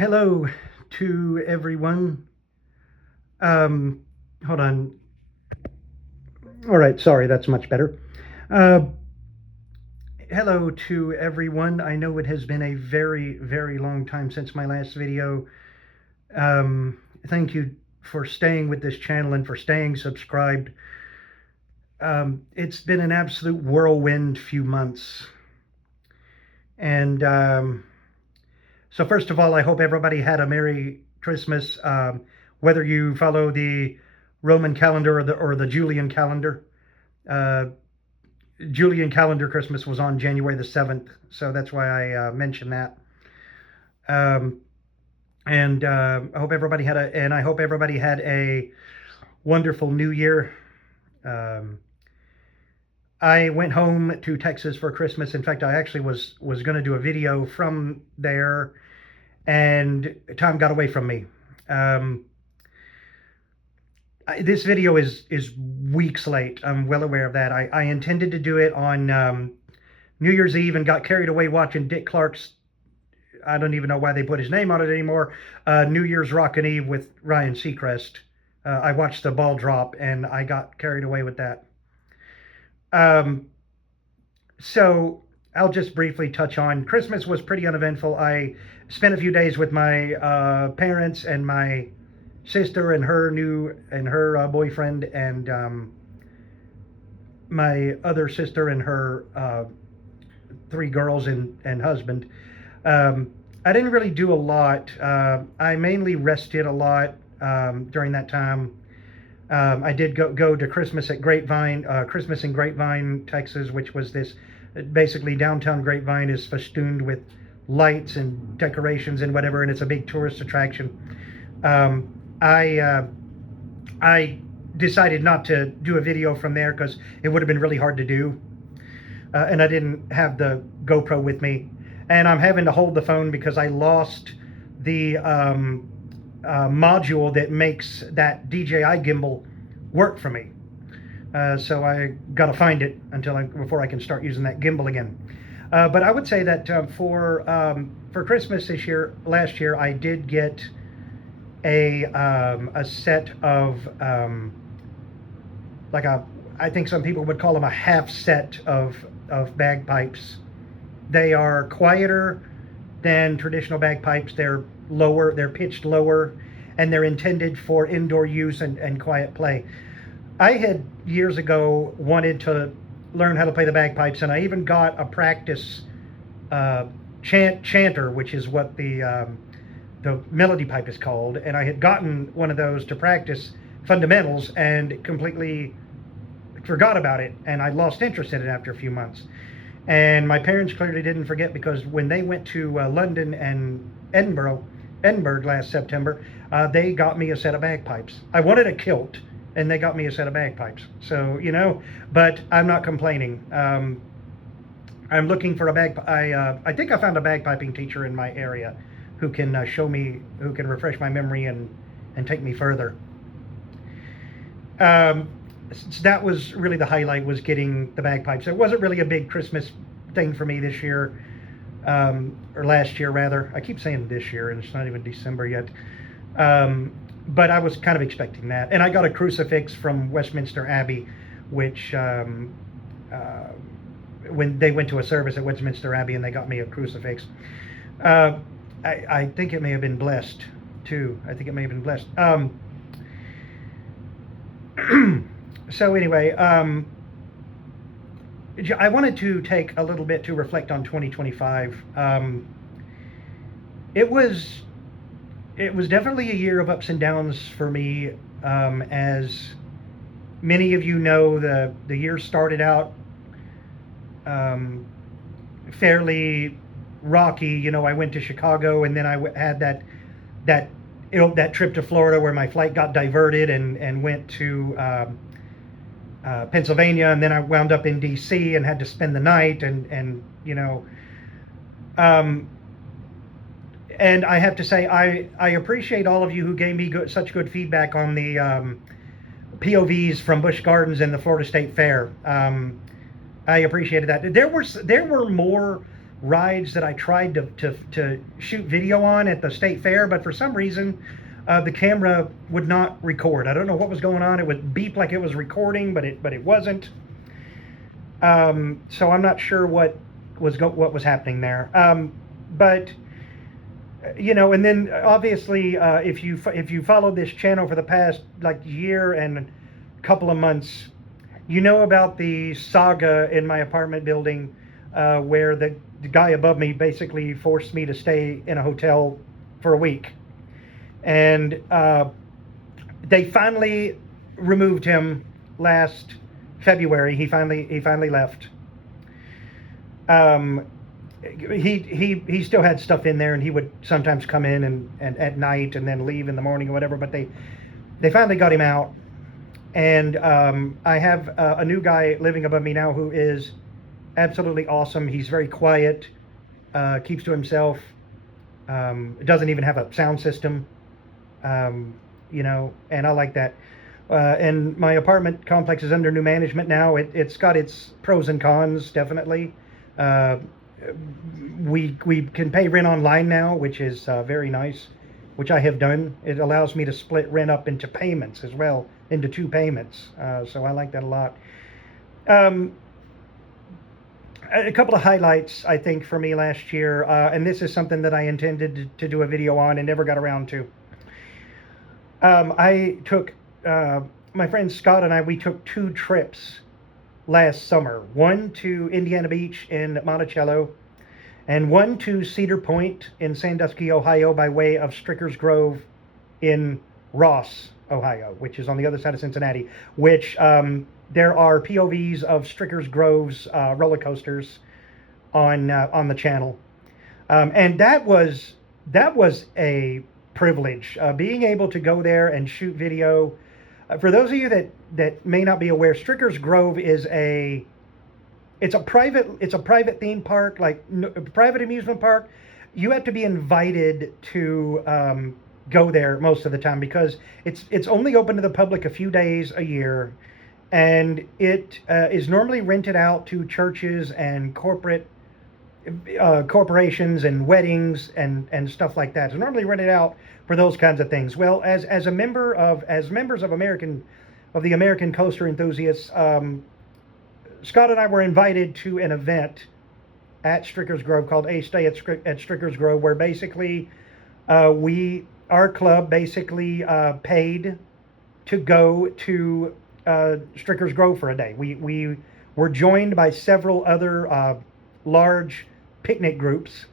Hello to everyone. Um, Hold on. All right, sorry, that's much better. Uh, Hello to everyone. I know it has been a very, very long time since my last video. Um, Thank you for staying with this channel and for staying subscribed. It's been an absolute whirlwind few months. And so, first of all, I hope everybody had a Merry Christmas, whether you follow the Roman calendar or the Julian calendar. Uh, Julian calendar Christmas was on January the 7th, so that's why I mentioned that. Um, and I hope everybody had a wonderful New Year. Um, I went home to Texas for Christmas. In fact, I actually was going to do a video from there, and time got away from me. Um, this video is weeks late. I'm well aware of that. I intended to do it on New Year's Eve and got carried away watching Dick Clark's. I don't even know why they put his name on it anymore. New Year's Rockin' Eve with Ryan Seacrest. I watched the ball drop and I got carried away with that. Um, so I'll just briefly touch on Christmas was pretty uneventful. I spent a few days with my parents and my sister and her boyfriend and my other sister and her three girls and husband. I didn't really do a lot. I mainly rested a lot during that time. I did go to Christmas at Grapevine, Christmas in Grapevine, Texas, which was this basically downtown Grapevine is festooned with lights and decorations and whatever, and it's a big tourist attraction. I decided not to do a video from there because it would have been really hard to do, and I didn't have the GoPro with me, and I'm having to hold the phone because I lost the module that makes that DJI gimbal work for me. So I got to find it before I can start using that gimbal again. But I would say that for Christmas last year, I did get a set of I think some people would call them a half set of bagpipes. They are quieter than traditional bagpipes. They're lower, they're pitched lower, and they're intended for indoor use and quiet play. I had years ago wanted to learn how to play the bagpipes, and I even got a practice chanter, which is what the melody pipe is called, and I had gotten one of those to practice fundamentals and completely forgot about it, and I lost interest in it after a few months. And my parents clearly didn't forget, because when they went to London and Edinburgh last September, they got me a set of bagpipes. I wanted a kilt, and they got me a set of bagpipes. So, but I'm not complaining. I'm looking for I think I found a bagpiping teacher in my area who can show me, who can refresh my memory and take me further. So that was really the highlight, was getting the bagpipes. It wasn't really a big Christmas thing for me this year, or last year rather. I keep saying this year, and it's not even December yet. But I was kind of expecting that. And I got a crucifix from Westminster Abbey, which when they went to a service at Westminster Abbey, and they got me a crucifix. I think it may have been blessed too. I think it may have been blessed. So anyway, I wanted to take a little bit to reflect on 2025. It was definitely a year of ups and downs for me. As many of you know, the year started out fairly rocky. I went to Chicago, and then I had that trip to Florida where my flight got diverted and went to Pennsylvania, and then I wound up in D.C. and had to spend the night, and I have to say I appreciate all of you who gave me such good feedback on the POVs from Busch Gardens and the Florida State Fair. I appreciated that. There were more rides that I tried to shoot video on at the state fair, but for some reason, the camera would not record. I don't know what was going on. It would beep like it was recording, but it wasn't. So I'm not sure what was happening there. But you know, and then obviously, if you followed this channel for the past like year and a couple of months, you know about the saga in my apartment building, where the guy above me basically forced me to stay in a hotel for a week, and they finally removed him last February. He finally left. Um, he still had stuff in there, and he would sometimes come in and at night and then leave in the morning or whatever. But they finally got him out, and I have a new guy living above me now who is absolutely awesome. He's very quiet, keeps to himself, doesn't even have a sound system, you know, and I like that. And my apartment complex is under new management now. It's got its pros and cons, definitely. Uh, we can pay rent online now, which is very nice, which I have done. It allows me to split rent up into payments as well, into 2 payments. So I like that a lot. A couple of highlights, I think, for me last year, and this is something that I intended to do a video on and never got around to. I took, my friend Scott and we took 2 trips last summer. One to Indiana Beach in Monticello, and one to Cedar Point in Sandusky, Ohio, by way of Strickers Grove in Ross, Ohio, which is on the other side of Cincinnati, which there are POVs of Strickers Grove's roller coasters on the channel. And that was a privilege, being able to go there and shoot video. For those of you that may not be aware, Strickers Grove is a private theme park, like private amusement park. You have to be invited to go there most of the time, because it's only open to the public a few days a year, and it is normally rented out to churches and corporations and weddings and stuff like that. It's normally rented out for those kinds of things. Well, as members of the American Coaster Enthusiasts, Scott and I were invited to an event at Strickers Grove called A Stay at Strickers Grove, where basically our club basically paid to go to Strickers Grove for a day. We were joined by several other large picnic groups,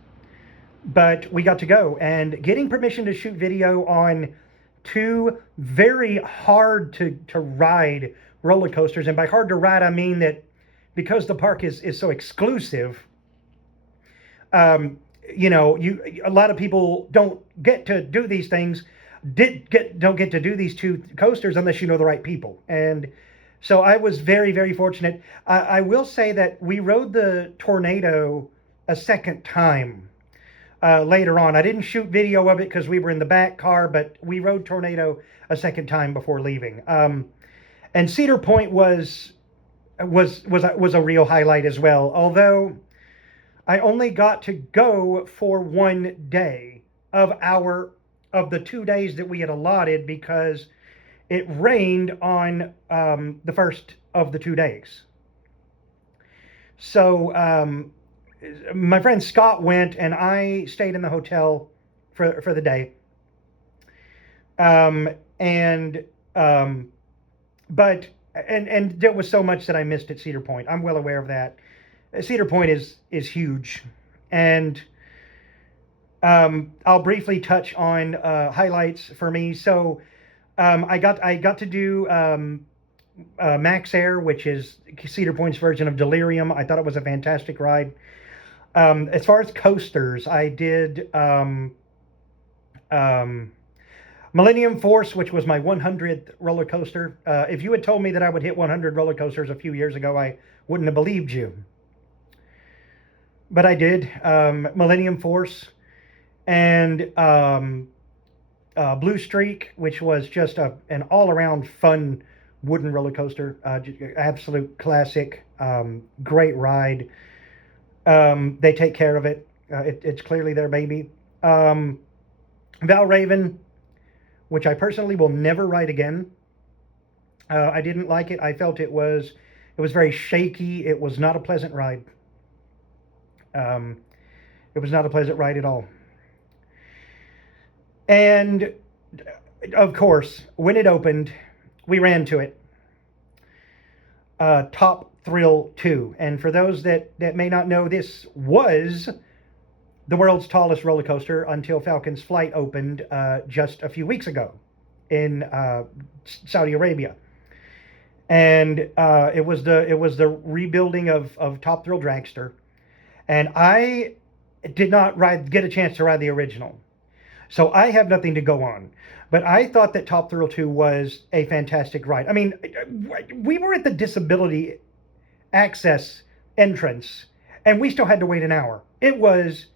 but we got to go, and getting permission to shoot video on 2 very hard to ride roller coasters. And by hard to ride, I mean that because the park is so exclusive, you know, a lot of people don't get to do these things, don't get to do these 2 coasters unless you know the right people. And so I was very, very fortunate. I will say that we rode the Tornado a second time later on. I didn't shoot video of it because we were in the back car, but we rode Tornado a second time before leaving. And Cedar Point was a real highlight as well, although I only got to go for 1 day of the 2 days that we had allotted, because it rained on the first of the 2 days. So my friend Scott went, and I stayed in the hotel for the day. But there was so much that I missed at Cedar Point. I'm well aware of that. Cedar Point is huge, and I'll briefly touch on highlights for me. So I got to do Max Air, which is Cedar Point's version of Delirium. I thought it was a fantastic ride. As far as coasters, I did Millennium Force, which was my 100th roller coaster. If you had told me that I would hit 100 roller coasters a few years ago, I wouldn't have believed you. But I did. Millennium Force, and Blue Streak, which was just an all-around fun wooden roller coaster. Absolute classic. Great ride. They take care of it. It's clearly their baby. Um, Valraven, which I personally will never ride again. I didn't like it. I felt it was very shaky. It was not a pleasant ride. Um, it was not a pleasant ride at all. And of course, when it opened, we ran to it. Top Thrill 2. And for those that may not know, this was the world's tallest roller coaster until Falcon's Flight opened just a few weeks ago in Saudi Arabia. And it was the rebuilding of Top Thrill Dragster. And I did not get a chance to ride the original. So I have nothing to go on. But I thought that Top Thrill 2 was a fantastic ride. I mean, we were at the disability access entrance and we still had to wait an hour. It was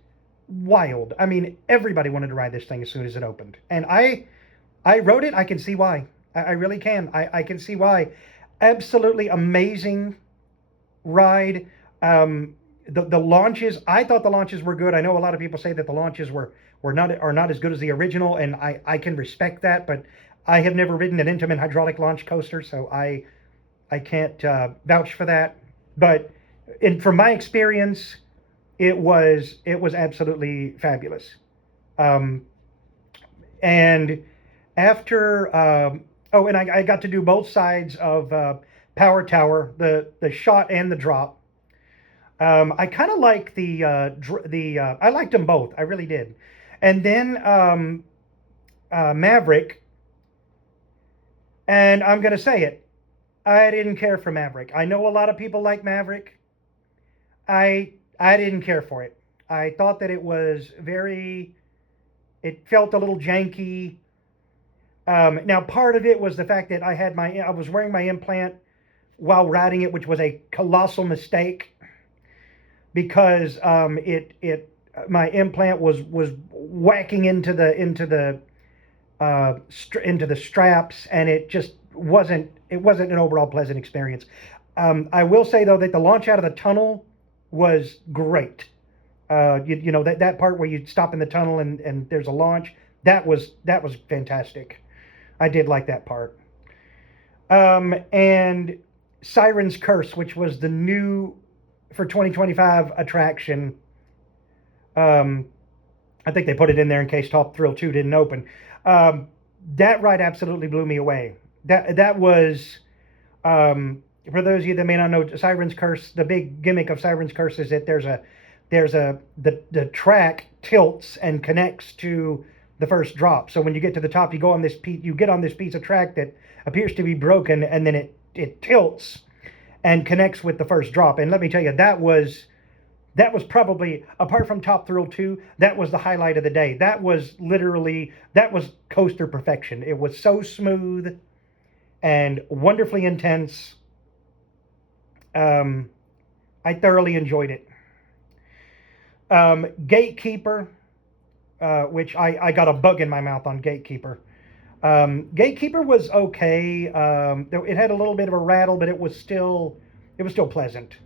wild. I mean, everybody wanted to ride this thing as soon as it opened. And I rode it. I can see why. I really can. I can see why. Absolutely amazing ride. The launches, I thought the launches were good. I know a lot of people say that the launches are not as good as the original, and I can respect that, but I have never ridden an Intamin hydraulic launch coaster, so I can't vouch for that. But from my experience, it was absolutely fabulous. Um, and after oh, and I got to do both sides of Power Tower, the shot and the drop. I kind of like I liked them both. I really did. And then Maverick, and I'm gonna say it. I didn't care for Maverick. I know a lot of people like Maverick. I didn't care for it. I thought that it was very. It felt a little janky. Now, part of it was the fact that I was wearing my implant while riding it, which was a colossal mistake because my implant was whacking into the straps, and it wasn't an overall pleasant experience. I will say though that the launch out of the tunnel was great. You know that part where you stop in the tunnel and there's a launch, that was fantastic. I did like that part. And Siren's Curse, which was the new for 2025 attraction. Um, I think they put it in there in case Top Thrill 2 didn't open. Um, that ride absolutely blew me away. That was for those of you that may not know, Siren's Curse. The big gimmick of Siren's Curse is that the track tilts and connects to the first drop. So when you get to the top, you get on this piece of track that appears to be broken, and then it tilts and connects with the first drop. And let me tell you, that was probably, apart from Top Thrill 2, that was the highlight of the day. That was coaster perfection. It was so smooth and wonderfully intense. I thoroughly enjoyed it. Gatekeeper, which I got a bug in my mouth on Gatekeeper. Gatekeeper was okay. It had a little bit of a rattle, but it was still pleasant.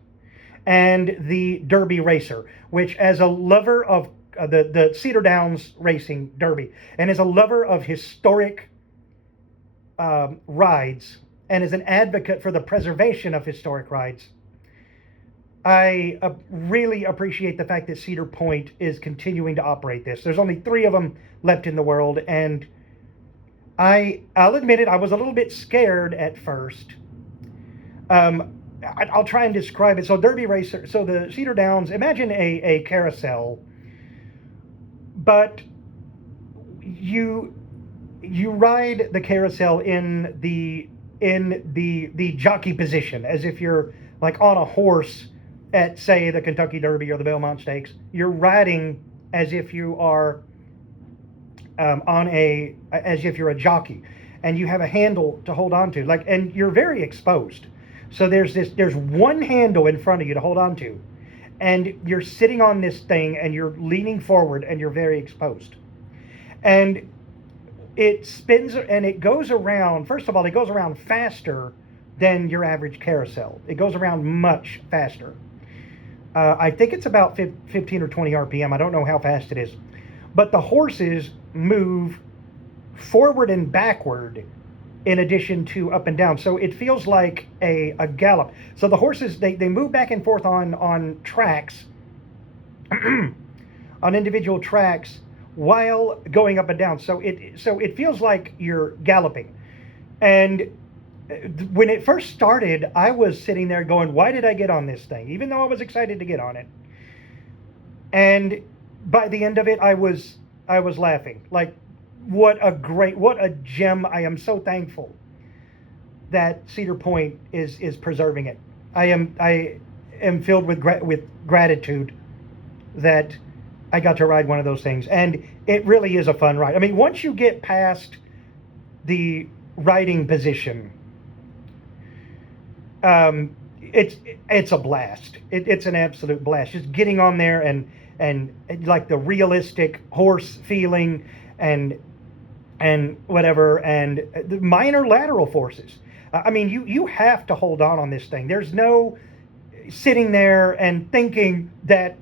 And the Derby Racer, which, as a lover of the Cedar Downs Racing Derby, and as a lover of historic rides, and as an advocate for the preservation of historic rides, I really appreciate the fact that Cedar Point is continuing to operate this. There's only 3 of them left in the world, and I'll admit it, I was a little bit scared at first. I'll try and describe it. So Derby Racer, so the Cedar Downs, imagine a carousel, but you ride the carousel in the jockey position, as if you're like on a horse at, say, the Kentucky Derby or the Belmont Stakes. You're riding as if you are as if you're a jockey, and you have a handle to hold on to, and you're very exposed. So there's one handle in front of you to hold on to, and you're sitting on this thing and you're leaning forward and you're very exposed. And it spins and it goes around. First of all, it goes around faster than your average carousel. It goes around much faster. I think it's about 15 or 20 RPM. I don't know how fast it is. But the horses move forward and backward in addition to up and down. So it feels like a gallop. So the horses, they move back and forth on tracks, on individual tracks while going up and down. So it feels like you're galloping. And when it first started, I was sitting there going, why did I get on this thing? Even though I was excited to get on it. And by the end of it, I was laughing. Like, what a gem. I am so thankful that Cedar Point is preserving it. I am filled with gratitude that I got to ride one of those things. And it really is a fun ride. I mean, once you get past the riding position, it's a blast. It's an absolute blast. Just getting on there and like the realistic horse feeling and whatever, and the minor lateral forces. I mean, you have to hold on this thing. There's no sitting there and thinking that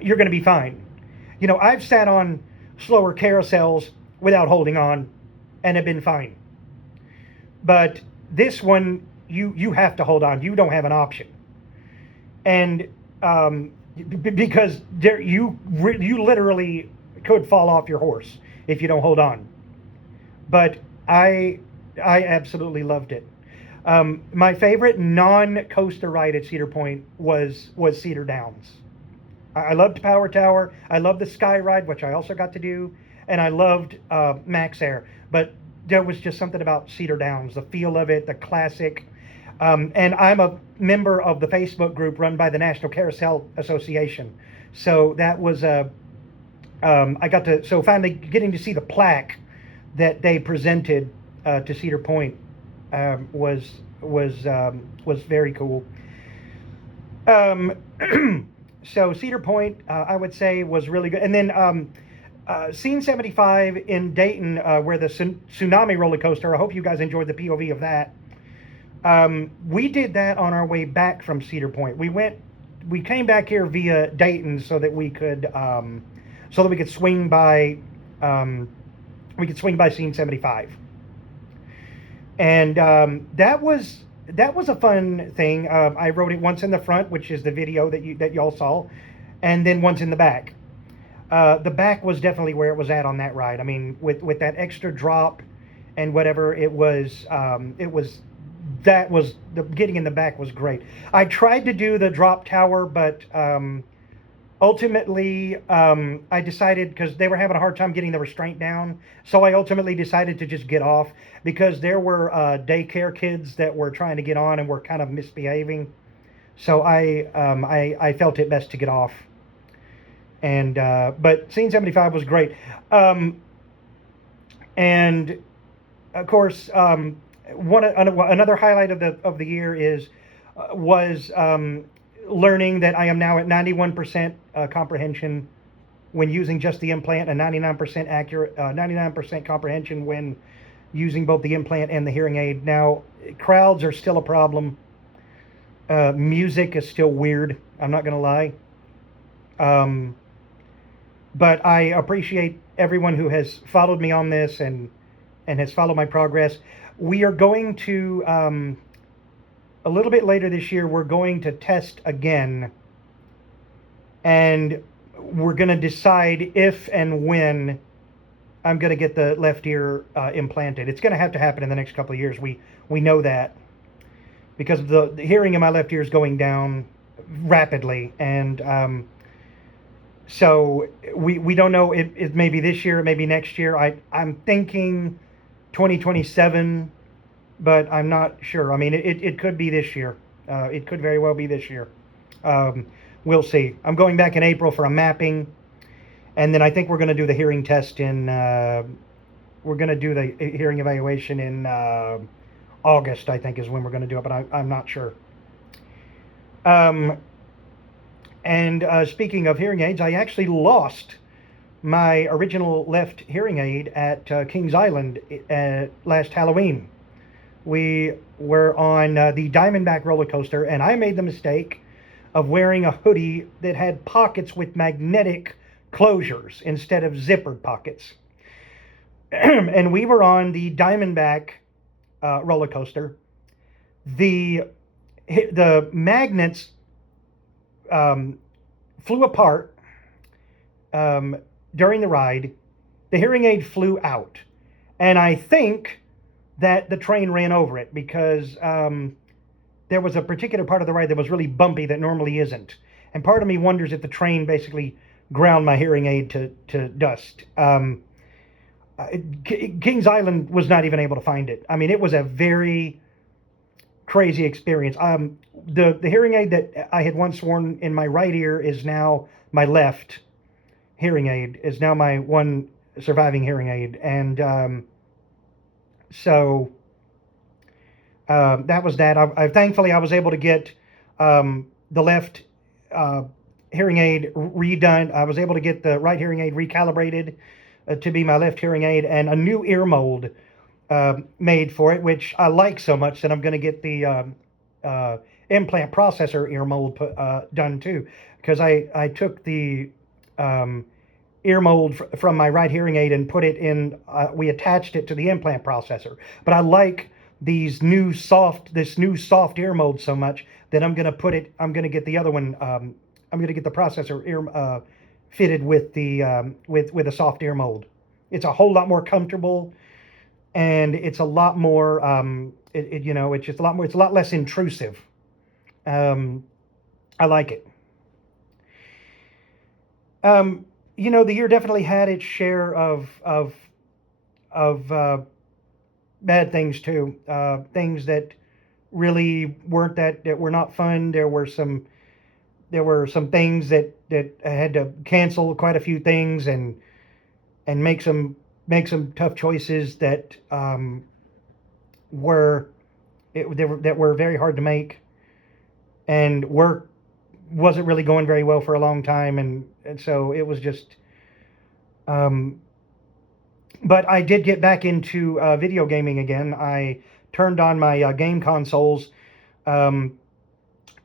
you're going to be fine. You know, I've sat on slower carousels without holding on and have been fine. But this one, you have to hold on. You don't have an option. And because you literally could fall off your horse if you don't hold on. But I absolutely loved it. My favorite non-coaster ride at Cedar Point was Cedar Downs. I loved Power Tower. I loved the Sky Ride, which I also got to do, and I loved Max Air. But there was just something about Cedar Downs, the feel of it, the classic. And I'm a member of the Facebook group run by the National Carousel Association. So that was I got to, so finally getting to see the plaque that they presented to Cedar Point was very cool. So Cedar Point, I would say, was really good. And then Scene 75 in Dayton, where the tsunami roller coaster. I hope you guys enjoyed the POV of that. We did that on our way back from Cedar Point. We came back here via Dayton so that we could swing by Scene 75. And that was a fun thing. I rode it once in the front, which is the video that y'all saw, and then once in the back. The back was definitely where it was at on that ride. I mean, with that extra drop and whatever, getting in the back was great. I tried to do the drop tower, but ultimately I decided, because they were having a hard time getting the restraint down, so I ultimately decided to just get off, because there were daycare kids that were trying to get on and were kind of misbehaving. So I felt it best to get off. And but Scene 75 was great. And of course, another highlight of the year was learning that I am now at 91% comprehension when using just the implant, and 99% comprehension when using both the implant and the hearing aid. Now, crowds are still a problem. Music is still weird. I'm not gonna lie. But I appreciate everyone who has followed me on this and has followed my progress. We are going to, a little bit later this year, we're going to test again, and we're going to decide if and when I'm going to get the left ear implanted. It's going to have to happen in the next couple of years. We know that, because the hearing in my left ear is going down rapidly, and so we don't know. It may be this year, it may be next year. I'm thinking 2027, but I'm not sure. I mean, it could be this year. It could very well be this year. We'll see. I'm going back in April for a mapping, and then I think we're going to do the hearing test we're going to do the hearing evaluation in August, I think, is when we're going to do it, but I'm not sure. And speaking of hearing aids, I actually lost my original left hearing aid at Kings Island last Halloween. We were on the Diamondback roller coaster, and I made the mistake of wearing a hoodie that had pockets with magnetic closures instead of zippered pockets. And we were on the Diamondback roller coaster. The magnets flew apart during the ride. The hearing aid flew out, and I think that the train ran over it because there was a particular part of the ride that was really bumpy that normally isn't. And part of me wonders if the train basically ground my hearing aid to dust. Kings Island was not even able to find it. I mean, it was a very crazy experience. The hearing aid that I had once worn in my right ear is now my left hearing aid, is now my one surviving hearing aid. And so that was that. Thankfully I was able to get the left hearing aid redone. I was able to get the right hearing aid recalibrated to be my left hearing aid, and a new ear mold made for it, which I like so much that I'm going to get the implant processor ear mold done too, because I took the ear mold from my right hearing aid and put it in, we attached it to the implant processor. But I like this new soft ear mold so much that I'm going to get the other one, I'm going to get the processor ear fitted with the with a soft ear mold. It's a whole lot more comfortable, and it's a lot more it's just a lot more, it's a lot less intrusive. I like it. The year definitely had its share of bad things too. Things that really weren't that were not fun. There were some things that I had to cancel quite a few things and make some tough choices that were very hard to make, and work wasn't really going very well for a long time, and so it was just but I did get back into video gaming again. I turned on my game consoles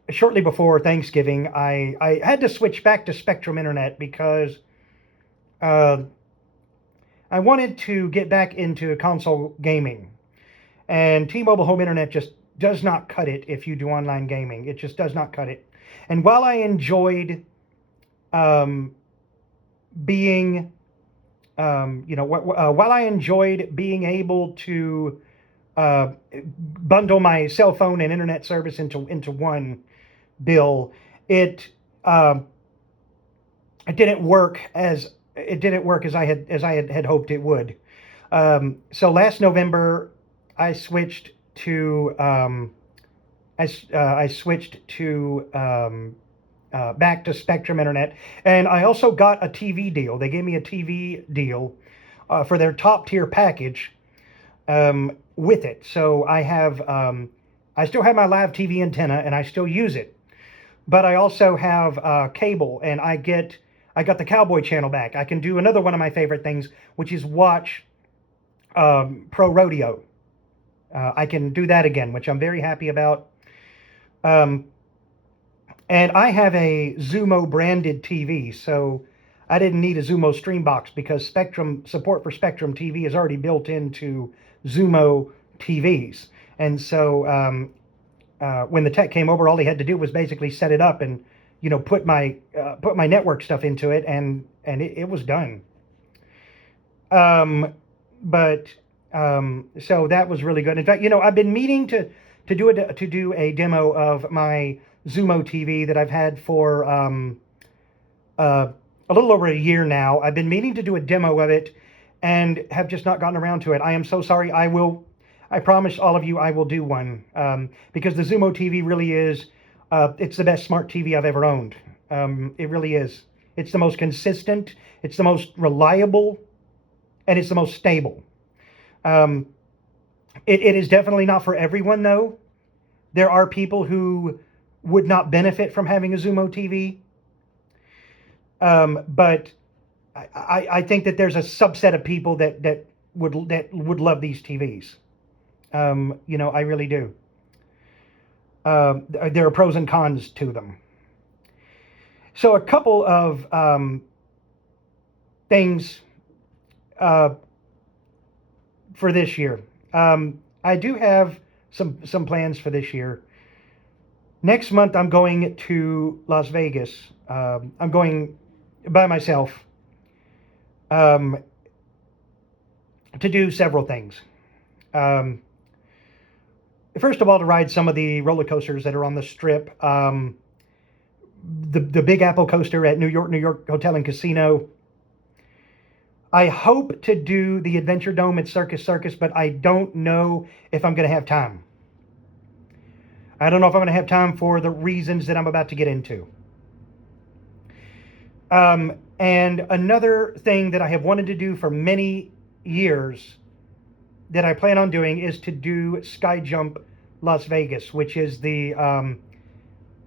shortly before Thanksgiving. I had to switch back to Spectrum Internet because I wanted to get back into console gaming, and T-Mobile Home Internet just does not cut it if you do online gaming. It just does not cut it. And while I enjoyed being while I enjoyed being able to bundle my cell phone and internet service into one bill, it didn't work as I had hoped it would. So last November, I switched to back to Spectrum Internet, and I also got a TV deal. They gave me a TV deal for their top tier package with it. So I still have my live TV antenna, and I still use it, but I also have cable, and I got the Cowboy Channel back. I can do another one of my favorite things, which is watch pro rodeo. I can do that again, which I'm very happy about. And I have a Zumo branded TV, so I didn't need a Zumo Stream Box because support for Spectrum TV is already built into Zumo TVs. And so when the tech came over, all he had to do was basically set it up and put my network stuff into it, and it was done. So that was really good. In fact, I've been meaning to do a demo of my Zumo TV that I've had for a little over a year now. I've been meaning to do a demo of it and have just not gotten around to it. I am so sorry. I promise all of you I will do one because the Zumo TV really is, it's the best smart TV I've ever owned. It really is. It's the most consistent, it's the most reliable, and it's the most stable. It is definitely not for everyone, though. There are people who would not benefit from having a Zumo TV. But I think that there's a subset of people that would love these TVs. I really do. There are pros and cons to them. So a couple of things uh, for this year. I do have some plans for this year. Next month, I'm going to Las Vegas. I'm going by myself um, to do several things. Um, First of all, to ride some of the roller coasters that are on the Strip. The Big Apple coaster at New York Hotel and Casino. I hope to do the Adventure Dome at Circus, but I don't know if I'm going to have time. I don't know if I'm going to have time for the reasons that I'm about to get into. And another thing that I have wanted to do for many years that I plan on doing is to do Sky Jump Las Vegas, which is the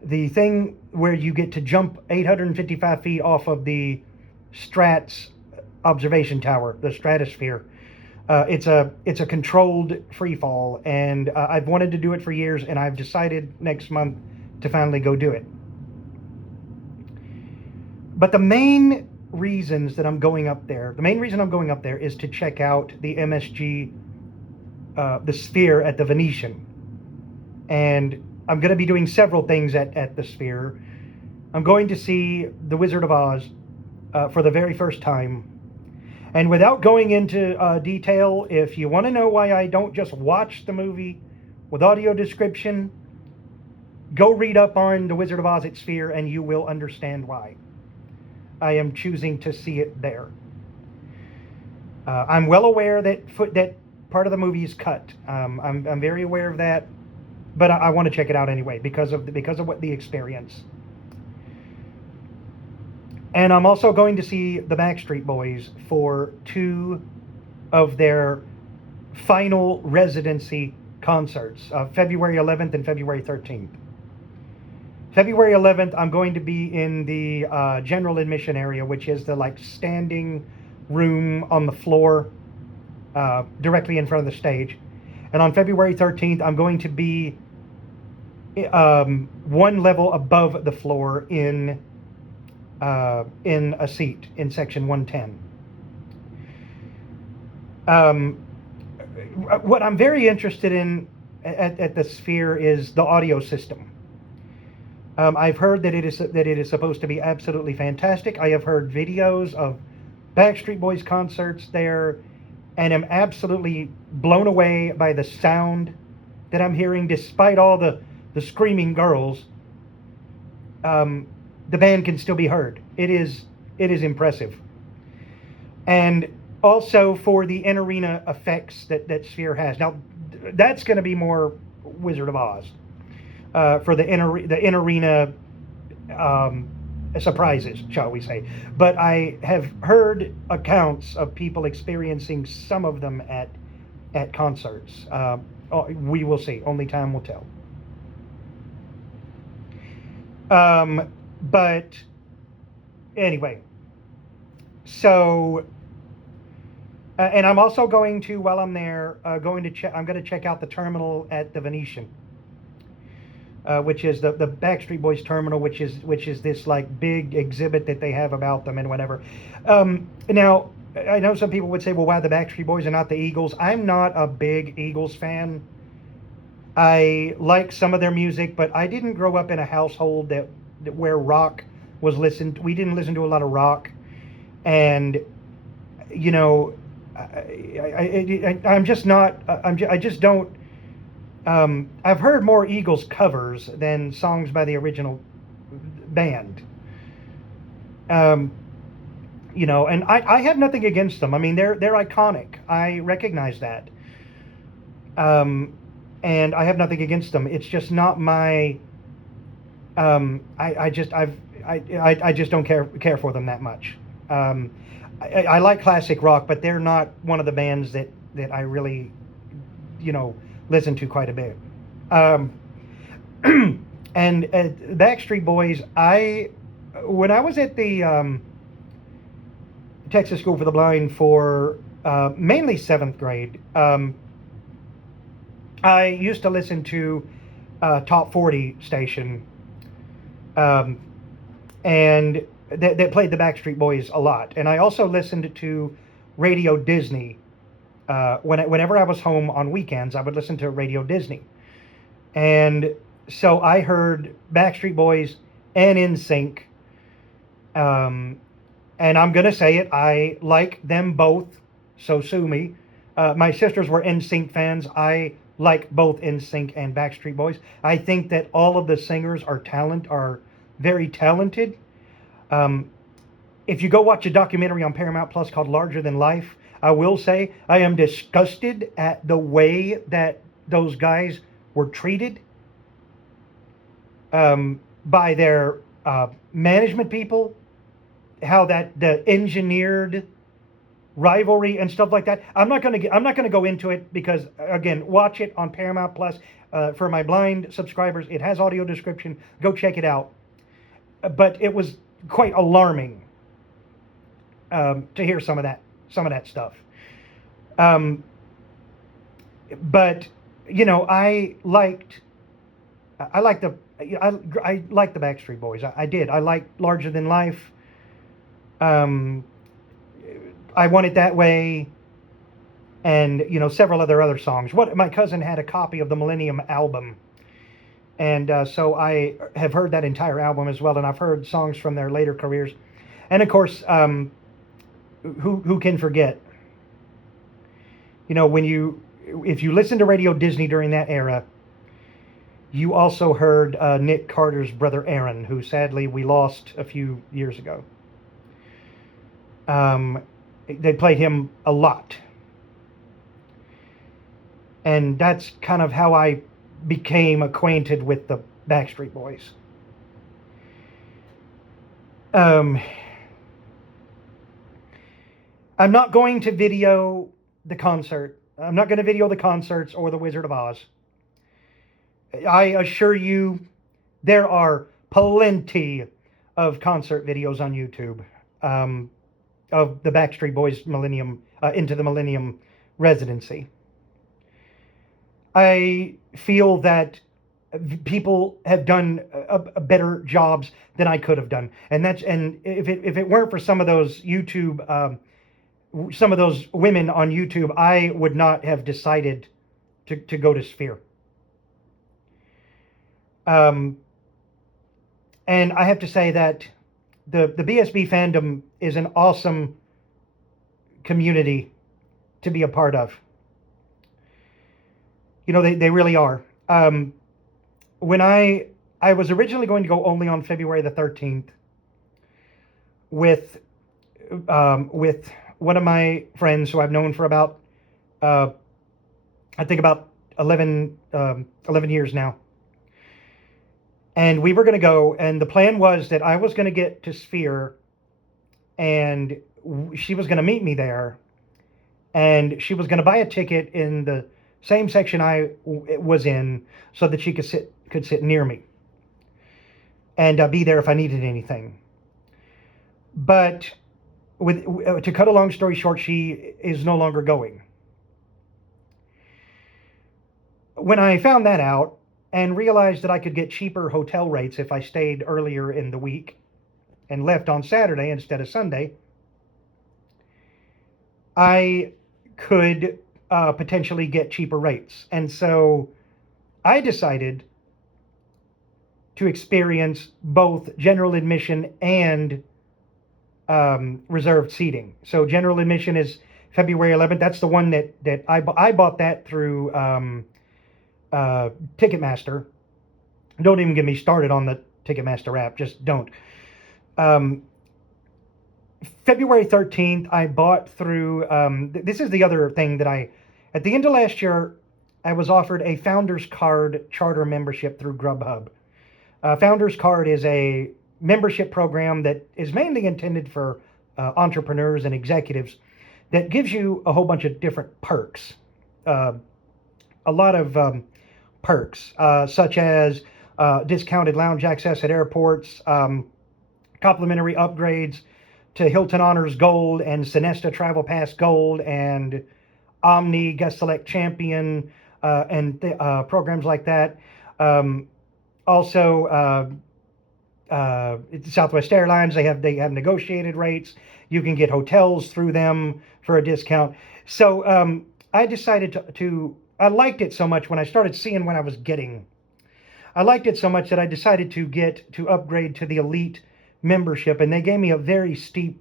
thing where you get to jump 855 feet off of the Strats observation tower, the stratosphere. It's a controlled free fall, and I've wanted to do it for years, and I've decided next month to finally go do it. But the main reasons that I'm going up there, the main reason I'm going up there is to check out the MSG, the Sphere at the Venetian. And I'm going to be doing several things at the Sphere. I'm going to see The Wizard of Oz for the very first time. And without going into detail, if you want to know why I don't just watch the movie with audio description, go read up on The Wizard of Oz at Sphere and you will understand why I am choosing to see it there. I'm well aware that part of the movie is cut. I'm very aware of that, but I want to check it out anyway because of what the experience. And I'm also going to see the Backstreet Boys for 2 of their final residency concerts, February 11th and February 13th. February 11th, I'm going to be in the general admission area, which is the standing room on the floor directly in front of the stage. And on February 13th, I'm going to be one level above the floor in a seat in section 110. What I'm very interested in at the Sphere is the audio system. I've heard that it is supposed to be absolutely fantastic. I have heard videos of Backstreet Boys concerts there, and am absolutely blown away by the sound that I'm hearing, despite all the screaming girls. The band can still be heard. It is impressive. And also for the in-arena effects that Sphere has. Now, that's going to be more Wizard of Oz. For the in-arena surprises, shall we say. But I have heard accounts of people experiencing some of them at concerts. We will see. Only time will tell. But anyway, so and I'm also going to, while I'm there, I'm going to check out the terminal at the Venetian, which is the Backstreet Boys terminal, which is this big exhibit that they have about them and whatever. Now, I know some people would say, well, why the Backstreet Boys and not the Eagles? I'm not a big Eagles fan. I like some of their music, but I didn't grow up in a household where rock was listened. We didn't listen to a lot of rock, and I'm just not. I just don't. I've heard more Eagles covers than songs by the original band. And I have nothing against them. I mean, they're iconic. I recognize that. And I have nothing against them. It's just not my. I just don't care for them that much. I like classic rock, but they're not one of the bands that I really, listen to quite a bit. And Backstreet Boys, when I was at the Texas School for the Blind for mainly 7th grade, I used to listen to Top 40 station, and that played the Backstreet Boys a lot. And I also listened to Radio Disney. Whenever I was home on weekends, I would listen to Radio Disney. And so I heard Backstreet Boys and NSYNC. Um, and I'm going to say it, I like them both, so sue me. My sisters were NSYNC fans. I like both NSYNC and Backstreet Boys. I think that all of the singers are very talented. Um, if you go watch a documentary on Paramount Plus called Larger Than Life, I will say I am disgusted at the way that those guys were treated by their management people, how that the engineered rivalry and stuff like that. I'm not gonna go into it because again, watch it on Paramount Plus. For my blind subscribers, it has audio description. Go check it out. But it was quite alarming to hear some of that stuff. But you know, I liked I liked the Backstreet Boys. I did. I liked Larger Than Life. Um, I Want It That Way, and you know, several other songs. What my cousin had a copy of the Millennium album, and so I have heard that entire album as well, and I've heard songs from their later careers, and of course, who can forget? You know, if you listen to Radio Disney during that era, you also heard Nick Carter's brother Aaron, who sadly we lost a few years ago. They played him a lot. And that's kind of how I became acquainted with the Backstreet Boys. I'm not going to video the concert. I'm not going to video the concerts or the Wizard of Oz. I assure you, there are plenty of concert videos on YouTube of the Backstreet Boys Into the Millennium residency. I feel that people have done a better jobs than I could have done, and if it weren't for some of those some of those women on YouTube, I would not have decided to go to Sphere. And I have to say that the BSB fandom is an awesome community to be a part of. You know, they really are. When I was originally going to go only on February the 13th with one of my friends who I've known for about I think about 11 years now. And we were going to go, and the plan was that I was going to get to Sphere, and she was going to meet me there, and she was going to buy a ticket in the same section I was in, so that she could sit near me, and be there if I needed anything. But to cut a long story short, she is no longer going. When I found that out, and realized that I could get cheaper hotel rates if I stayed earlier in the week and left on Saturday instead of Sunday, I could potentially get cheaper rates. And so I decided to experience both general admission and reserved seating. So general admission is February 11th. That's the one that I bought that through Ticketmaster. Don't even get me started on the Ticketmaster app. Just don't. February 13th, I bought through, this is the other thing that at the end of last year, I was offered a Founders Card charter membership through Grubhub. Founders Card is a membership program that is mainly intended for entrepreneurs and executives that gives you a whole bunch of different perks. A lot of perks, such as discounted lounge access at airports, complimentary upgrades to Hilton Honors Gold and Sonesta Travel Pass Gold and Omni Guest Select Champion and programs like that. Also, Southwest Airlines. They have negotiated rates. You can get hotels through them for a discount. So I decided I liked it so much when I started seeing what I was getting. I liked it so much that I decided to upgrade to the elite membership, and they gave me a very steep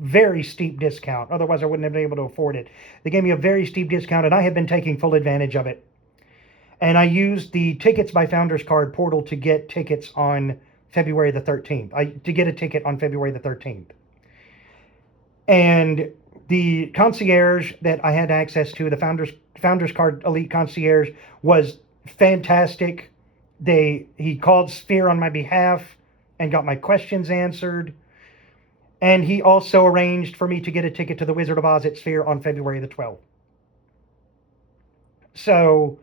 discount. Otherwise, I wouldn't have been able to afford it. They gave me a very steep discount, and I have been taking full advantage of it. And I used the Tickets by Founders Card portal to get tickets on February the 13th. To get a ticket on February the 13th. And the concierge that I had access to, the Founders Card Elite Concierge, was fantastic. He called Sphere on my behalf and got my questions answered. And he also arranged for me to get a ticket to the Wizard of Oz at Sphere on February the 12th. So,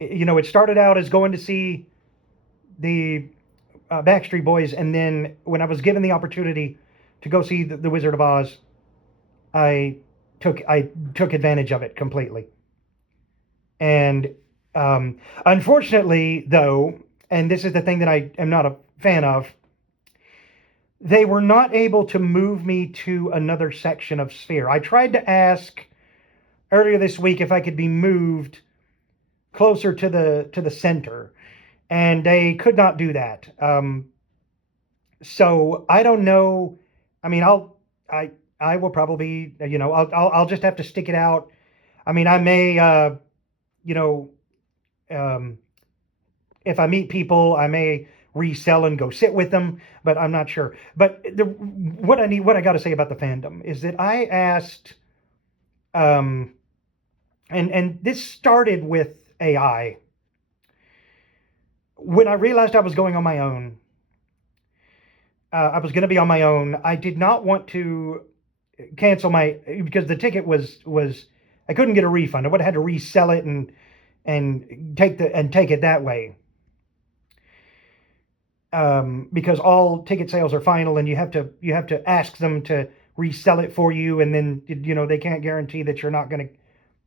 it started out as going to see the Backstreet Boys, and then when I was given the opportunity to go see the Wizard of Oz, I took advantage of it completely. And unfortunately, though, and this is the thing that I am not a fan of, they were not able to move me to another section of Sphere. I tried to ask earlier this week if I could be moved closer to the center, and they could not do that. So I don't know. I mean, I will probably, I'll just have to stick it out. I mean, I may, if I meet people, I may resell and go sit with them, but I'm not sure. But what I got to say about the fandom is that I asked, and this started with AI. When I realized I was going on my own, I was going to be on my own. I did not want to cancel because the ticket was I couldn't get a refund. I would have had to resell it and take it that way. Because all ticket sales are final, and you have to ask them to resell it for you, and then they can't guarantee that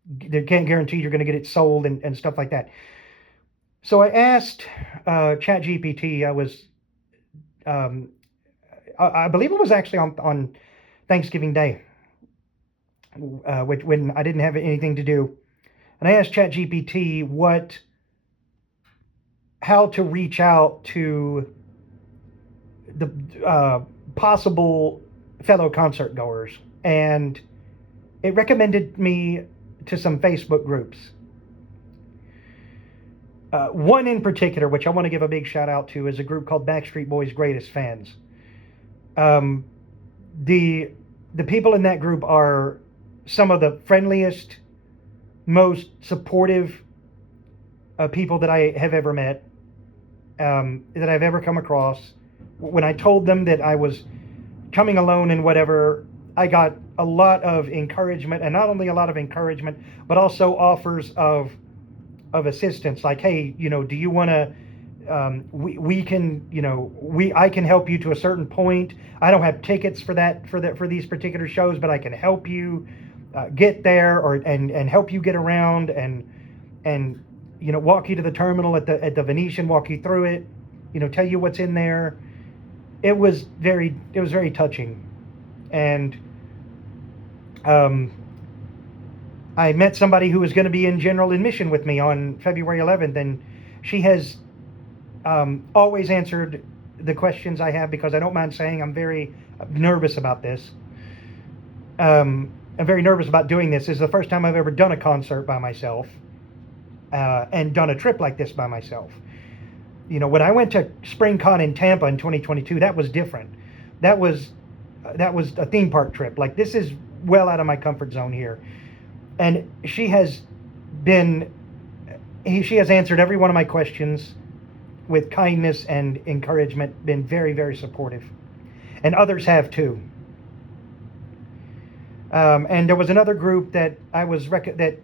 they can't guarantee you're going to get it sold and stuff like that. So I asked ChatGPT. I believe it was actually on Thanksgiving Day, when I didn't have anything to do, and I asked ChatGPT how to reach out to the possible fellow concert goers, and it recommended me to some Facebook groups. One in particular, which I want to give a big shout out to, is a group called Backstreet Boys Greatest Fans. The people in that group are some of the friendliest, most supportive people that I have ever met, that I've ever come across. When I told them that I was coming alone and whatever, I got a lot of encouragement, and not only a lot of encouragement, but also offers of assistance. Like, hey, do you want to? I can help you to a certain point. I don't have tickets for these particular shows, but I can help you get there, and help you get around, and walk you to the terminal at the Venetian, walk you through it, tell you what's in there. It was very touching. And I met somebody who was going to be in general admission with me on February 11th, and she has always answered the questions I have, because I don't mind saying I'm very nervous about this. I'm very nervous about doing this. This is the first time I've ever done a concert by myself, and done a trip like this by myself. When I went to SpringCon in Tampa in 2022, that was different. That was a theme park trip. Like, this is well out of my comfort zone here. And she has answered every one of my questions with kindness and encouragement, been very, very supportive. And others have too. And there was another group that that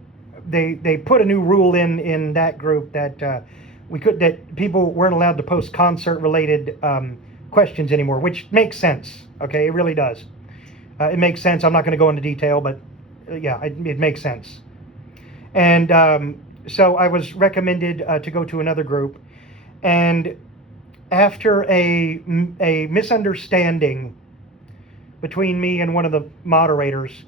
they put a new rule in that group that people weren't allowed to post concert related questions anymore, which makes sense. Okay, it really does. It makes sense. I'm not going to go into detail, but yeah, it makes sense. And so I was recommended to go to another group, And after a misunderstanding between me and one of the moderators,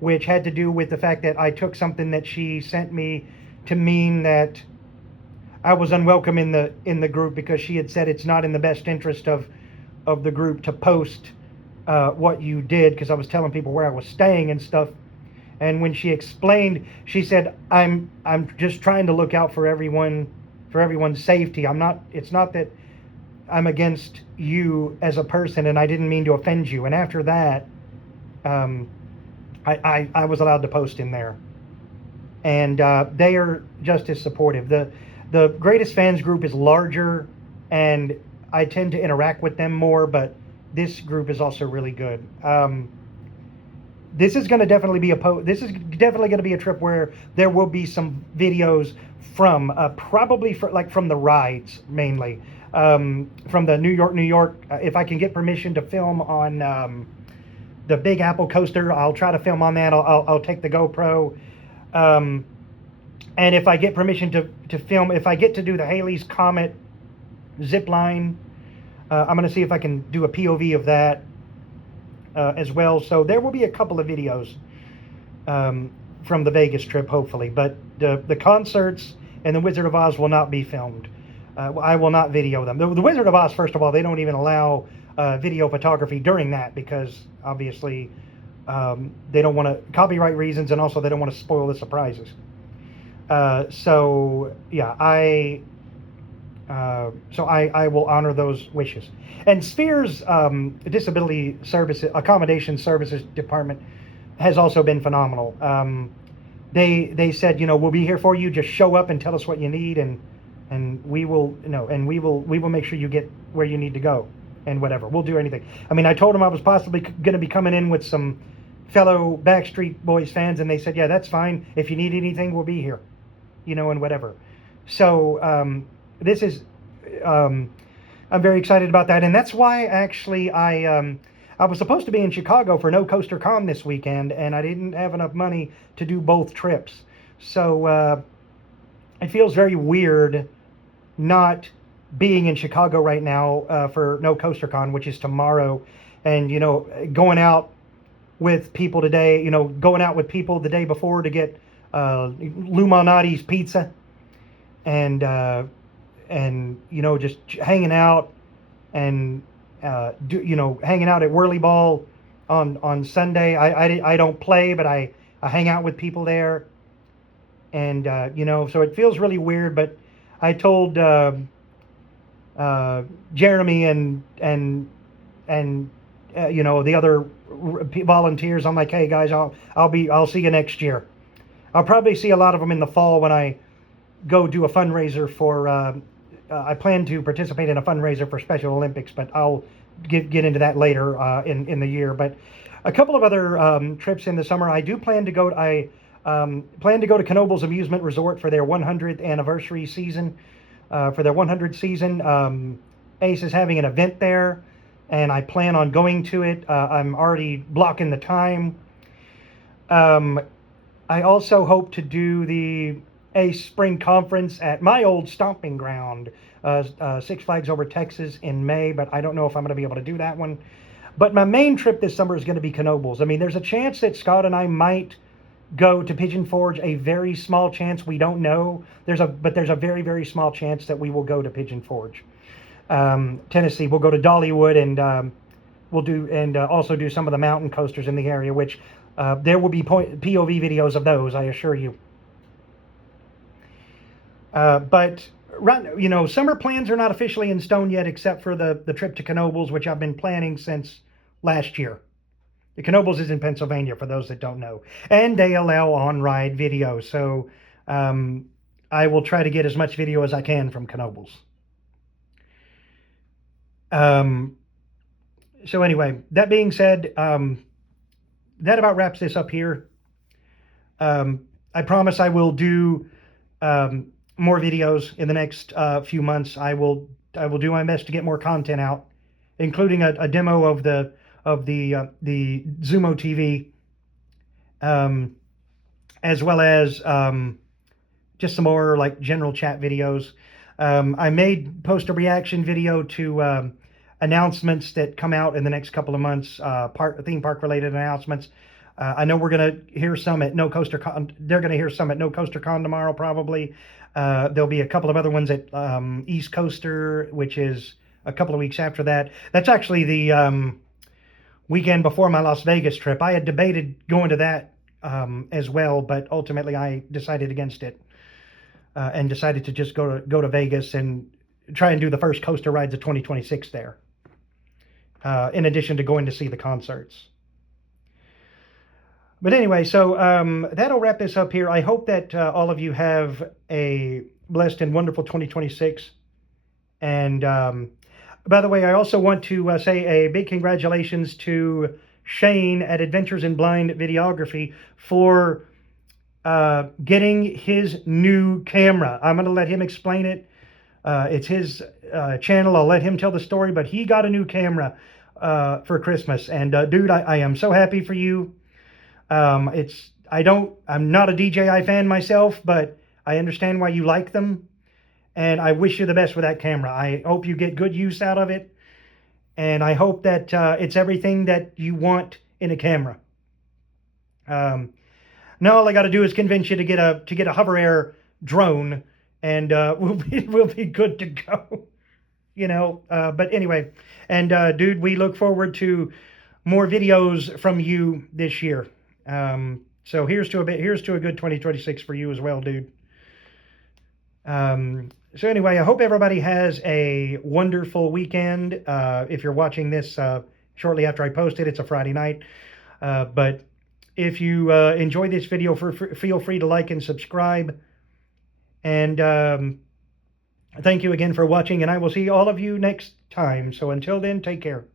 which had to do with the fact that I took something that she sent me to mean that I was unwelcome in the group, because she had said it's not in the best interest of the group to post what you did, because I was telling people where I was staying and stuff. And when she explained, she said, I'm just trying to look out for everyone's safety. I'm not. It's not that I'm against you as a person, and I didn't mean to offend you. And after that, um, I was allowed to post in there, and they are just as supportive. The Greatest Fans group is larger, and I tend to interact with them more, but this group is also really good. This is going to definitely be this is definitely going to be a trip where there will be some videos from probably from the rides, mainly from the New York. If I can get permission to film on the Big Apple coaster, I'll try to film on that. I'll take the GoPro. And if I get permission to film, if I get to do the Halley's Comet zip line, I'm going to see if I can do a POV of that as well. So there will be a couple of videos from the Vegas trip, hopefully. But the concerts and the Wizard of Oz will not be filmed. I will not video them. The Wizard of Oz, first of all, they don't even allow video photography during that, because obviously they don't want to, copyright reasons, and also they don't want to spoil the surprises. So yeah, I will honor those wishes. And Sphere's disability services, accommodation services department has also been phenomenal. They said, we'll be here for you. Just show up and tell us what you need, and we will, we will make sure you get where you need to go, and whatever. We'll do anything. I mean, I told them I was possibly going to be coming in with some fellow Backstreet Boys fans, and they said, yeah, that's fine. If you need anything, we'll be here, and whatever. So this is, I'm very excited about that, and that's why actually I was supposed to be in Chicago for No Coaster Con this weekend, and I didn't have enough money to do both trips. So it feels very weird not being in Chicago right now for No Coaster Con, which is tomorrow, and going out with people today, going out with people the day before to get Lou Malnati's pizza, and just hanging out, and hanging out at Whirly Ball on Sunday. I don't play, but I hang out with people there, and so it feels really weird. But I told Jeremy and the other volunteers, I'm like, hey guys, I'll see you next year. I'll probably see a lot of them in the fall when I go do a fundraiser for. I plan to participate in a fundraiser for Special Olympics, but I'll get into that later in the year. But a couple of other trips in the summer. I do plan to go. I plan to go to Knoebels Amusement Resort for their 100th anniversary season. For their 100th season, Ace is having an event there, and I plan on going to it. I'm already blocking the time. I also hope to do the Ace Spring Conference at my old stomping ground, Six Flags Over Texas, in May, but I don't know if I'm going to be able to do that one. But my main trip this summer is going to be Knoebels. I mean, there's a chance that Scott and I might go to Pigeon Forge, a very small chance. We don't know. But there's a very, very small chance that we will go to Pigeon Forge, Tennessee. We'll go to Dollywood, and we'll also do some of the mountain coasters in the area, which there will be POV videos of those, I assure you. But summer plans are not officially in stone yet, except for the trip to Knoebels, which I've been planning since last year. The Knoebels is in Pennsylvania, for those that don't know, and they allow on-ride video. So I will try to get as much video as I can from Knoebels. So anyway, that being said, that about wraps this up here. I promise I will do more videos in the next few months. I will do my best to get more content out, including a demo of the Zumo TV, as well as just some more like general chat videos. I made post a reaction video to announcements that come out in the next couple of months, theme park related announcements. I know we're going to hear some at No Coaster Con. They're going to hear some at No Coaster Con tomorrow, probably. There'll be a couple of other ones at East Coaster, which is a couple of weeks after that. That's actually the weekend before my Las Vegas trip. I had debated going to that as well, but ultimately I decided against it and decided to just go to Vegas and try and do the first coaster rides of 2026 there, in addition to going to see the concerts. But anyway, so that'll wrap this up here. I hope that all of you have a blessed and wonderful 2026. And by the way, I also want to say a big congratulations to Shane at Adventures in Blind Videography for getting his new camera. I'm going to let him explain it. It's his channel. I'll let him tell the story, but he got a new camera for Christmas. And dude, I am so happy for you. I'm not a DJI fan myself, but I understand why you like them. And I wish you the best with that camera. I hope you get good use out of it. And I hope that it's everything that you want in a camera. Now all I got to do is convince you to get a hover air drone, and we'll be good to go. You know. But anyway, and dude, we look forward to more videos from you this year. So here's to a good 2026 for you as well, dude. So anyway, I hope everybody has a wonderful weekend. If you're watching this shortly after I post it, it's a Friday night. But if you enjoy this video, feel free to like and subscribe. And thank you again for watching, and I will see all of you next time. So until then, take care.